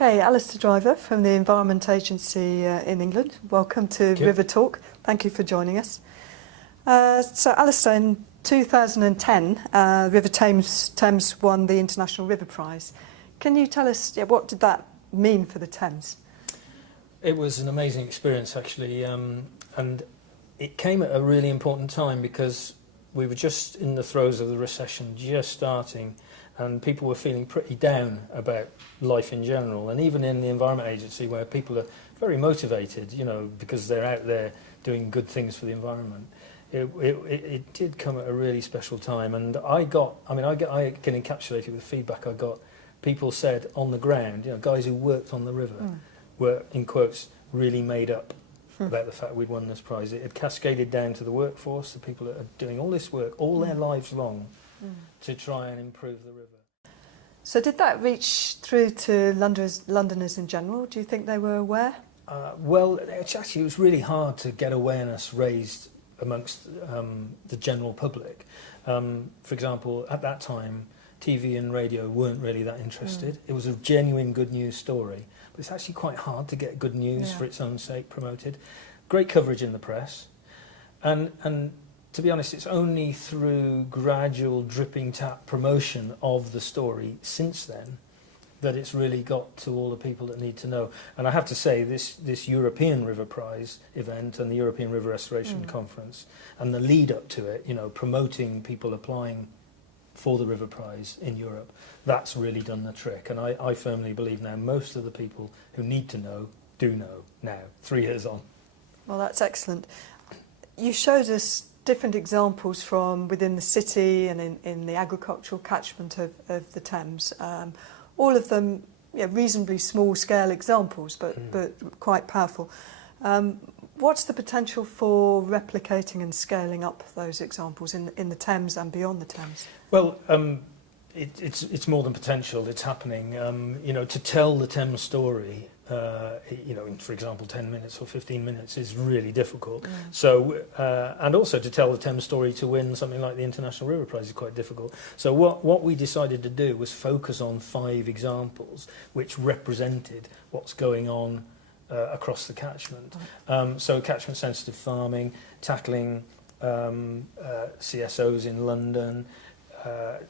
Okay, Alastair Driver from the Environment Agency in England. Welcome to River Talk. Thank you for joining us. So Alastair, in 2010, River Thames won the International River Prize. Can you tell us what did that mean for the Thames? It was an amazing experience, actually, and it came at a really important time because we were just in the throes of the recession, just starting, and people were feeling pretty down about life in general. And even in the Environment Agency, where people are very motivated, you know, because they're out there doing good things for the environment, it did come at a really special time. And I can encapsulate it with feedback I got. People said on the ground, you know, guys who worked on the river were, in quotes, really made up about the fact we'd won this prize. It had cascaded down to the workforce, the people that are doing all this work all their lives long to try and improve the river. So did that reach through to Londoners in general? Do you think they were aware? Well, it was really hard to get awareness raised amongst the general public. For example, at that time, TV and radio weren't really that interested. It was a genuine good news story, but it's actually quite hard to get good news for its own sake promoted. Great coverage in the press, and to be honest, it's only through gradual dripping tap promotion of the story since then that it's really got to all the people that need to know. And I have to say, this European River Prize event and the European River Restoration Conference and the lead up to it, you know, promoting people applying for the River Prize in Europe, that's really done the trick. And I firmly believe now most of the people who need to know do know now, 3 years on. Well, that's excellent. You showed us different examples from within the city and in the agricultural catchment of the Thames. All of them reasonably small scale examples, but quite powerful. What's the potential for replicating and scaling up those examples in the Thames and beyond the Thames? Well, it's more than potential. It's happening. You know, to tell the Thames story, you know, in, for example, 10 minutes or 15 minutes is really difficult. So, and also to tell the Thames story to win something like the International River Prize is quite difficult. So what we decided to do was focus on 5 examples which represented what's going on across the catchment. So catchment sensitive farming, tackling CSOs in London,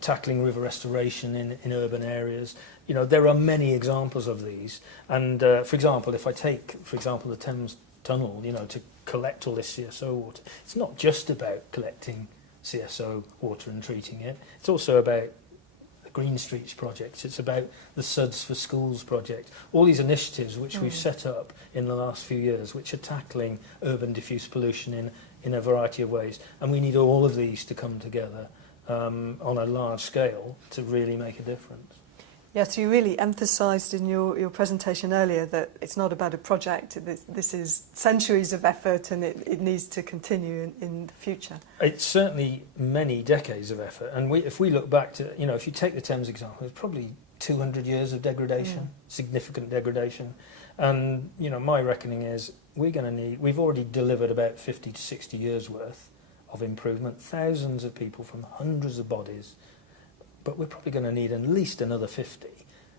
tackling river restoration in urban areas. You know, there are many examples of these. And for example, if I take, for example, the Thames Tunnel, you know, to collect all this CSO water, it's not just about collecting CSO water and treating it. It's also about the Green Streets project. It's about the Suds for Schools project. All these initiatives which we've set up in the last few years, which are tackling urban diffuse pollution in a variety of ways. And we need all of these to come together on a large scale to really make a difference. Yes, you really emphasised in your presentation earlier that it's not about a project. This is centuries of effort, and it needs to continue in the future. It's certainly many decades of effort. And if we look back to, you know, if you take the Thames example, it's probably 200 years of degradation, significant degradation. And, you know, my reckoning is we've already delivered about 50 to 60 years worth of improvement, thousands of people from hundreds of bodies, but we're probably going to need at least another 50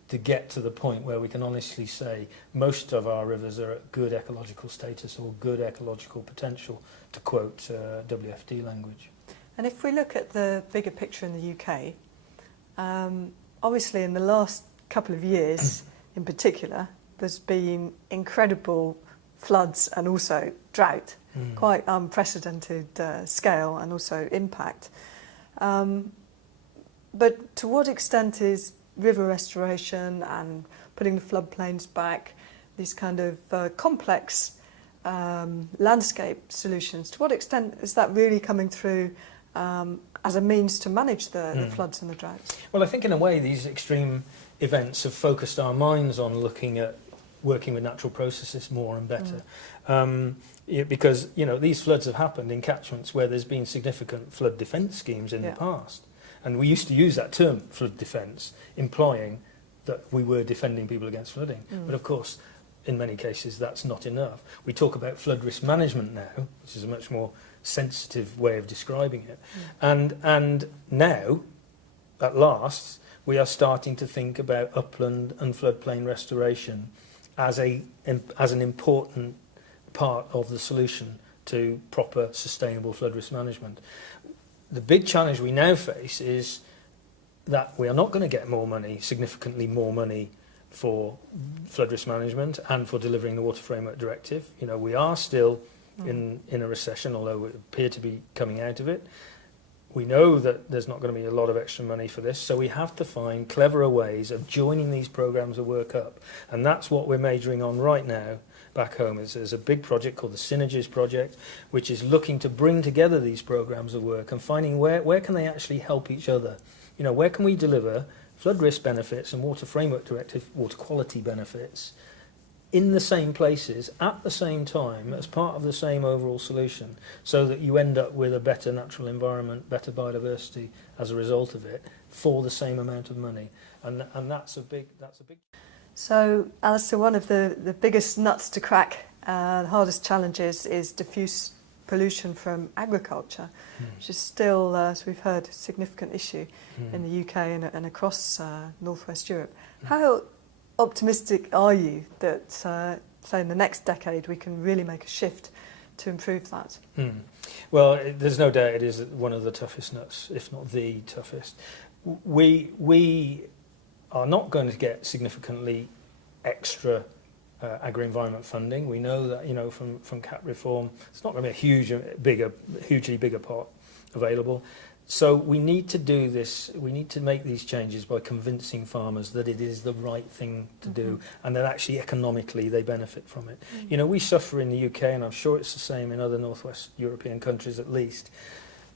to get to the point where we can honestly say most of our rivers are at good ecological status or good ecological potential, to quote WFD language. And if we look at the bigger picture in the UK, obviously in the last couple of years in particular, there's been incredible floods and also drought, quite unprecedented scale and also impact. But to what extent is river restoration and putting the floodplains back, these kind of complex landscape solutions, to what extent is that really coming through as a means to manage the floods and the droughts? Well, I think in a way these extreme events have focused our minds on looking at working with natural processes more and better. Because, you know, these floods have happened in catchments where there's been significant flood defence schemes in the past. And we used to use that term, flood defence, implying that we were defending people against flooding. But of course, in many cases, that's not enough. We talk about flood risk management now, which is a much more sensitive way of describing it. And now, at last, we are starting to think about upland and floodplain restoration as an important part of the solution to proper sustainable flood risk management. The big challenge we now face is that we are not going to get more money, significantly more money, for flood risk management and for delivering the Water Framework Directive. You know, we are still in a recession, although we appear to be coming out of it. We know that there's not going to be a lot of extra money for this, so we have to find cleverer ways of joining these programmes of work up. And that's what we're majoring on right now back home. There's a big project called the Synergies Project, which is looking to bring together these programmes of work and finding where can they actually help each other. You know, where can we deliver flood risk benefits and Water Framework Directive water quality benefits in the same places at the same time as part of the same overall solution, so that you end up with a better natural environment, better biodiversity as a result of it, for the same amount of money. And that's a big. So, Alastair, one of the biggest nuts to crack, the hardest challenges is diffuse pollution from agriculture, which is still, as we've heard, a significant issue in the UK and across Northwest Europe. How optimistic are you that, say, in the next decade we can really make a shift to improve that? Well, there's no doubt it is one of the toughest nuts, if not the toughest. We are not going to get significantly extra agri-environment funding. We know that, you know, from CAP reform, it's not going to be a hugely bigger pot available. So we need to do this, we need to make these changes by convincing farmers that it is the right thing to do, and that actually economically they benefit from it. You know, we suffer in the UK, and I'm sure it's the same in other Northwest European countries at least,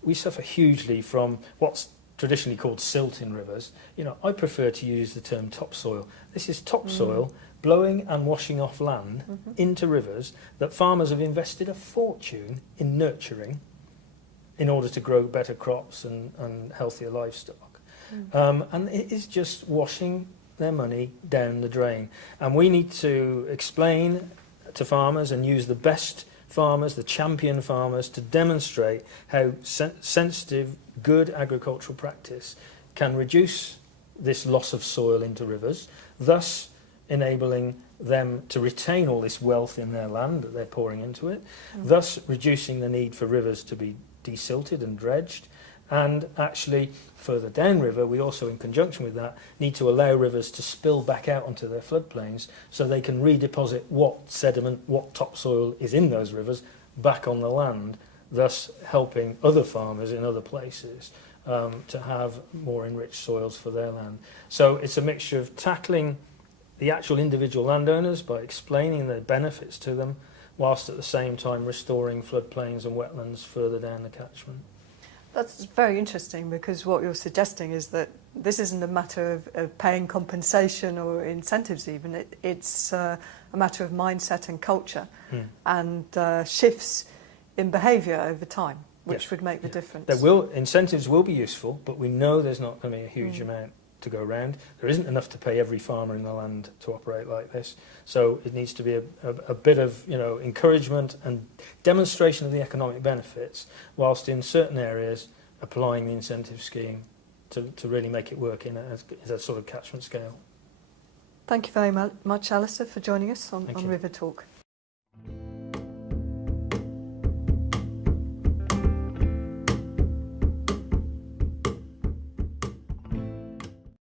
we suffer hugely from what's traditionally called silt in rivers. You know, I prefer to use the term topsoil. This is topsoil blowing and washing off land into rivers that farmers have invested a fortune in nurturing in order to grow better crops and healthier livestock. And it is just washing their money down the drain. And we need to explain to farmers and use the best farmers, the champion farmers, to demonstrate how sensitive, good agricultural practice can reduce this loss of soil into rivers, thus enabling them to retain all this wealth in their land that they're pouring into it, thus reducing the need for rivers to be desilted and dredged. And actually, further downriver, we also, in conjunction with that, need to allow rivers to spill back out onto their floodplains so they can redeposit what sediment, what topsoil is in those rivers back on the land, thus helping other farmers in other places to have more enriched soils for their land. So it's a mixture of tackling the actual individual landowners by explaining the benefits to them, whilst at the same time restoring floodplains and wetlands further down the catchment. That's very interesting, because what you're suggesting is that this isn't a matter of paying compensation or incentives even. It's a matter of mindset and culture and shifts in behaviour over time, which would make the difference. Incentives will be useful, but we know there's not going to be a huge amount to go around. There isn't enough to pay every farmer in the land to operate like this. So it needs to be a bit of, you know, encouragement and demonstration of the economic benefits, whilst in certain areas applying the incentive scheme to really make it work in a sort of catchment scale. Thank you very much, Alastair, for joining us on River Talk.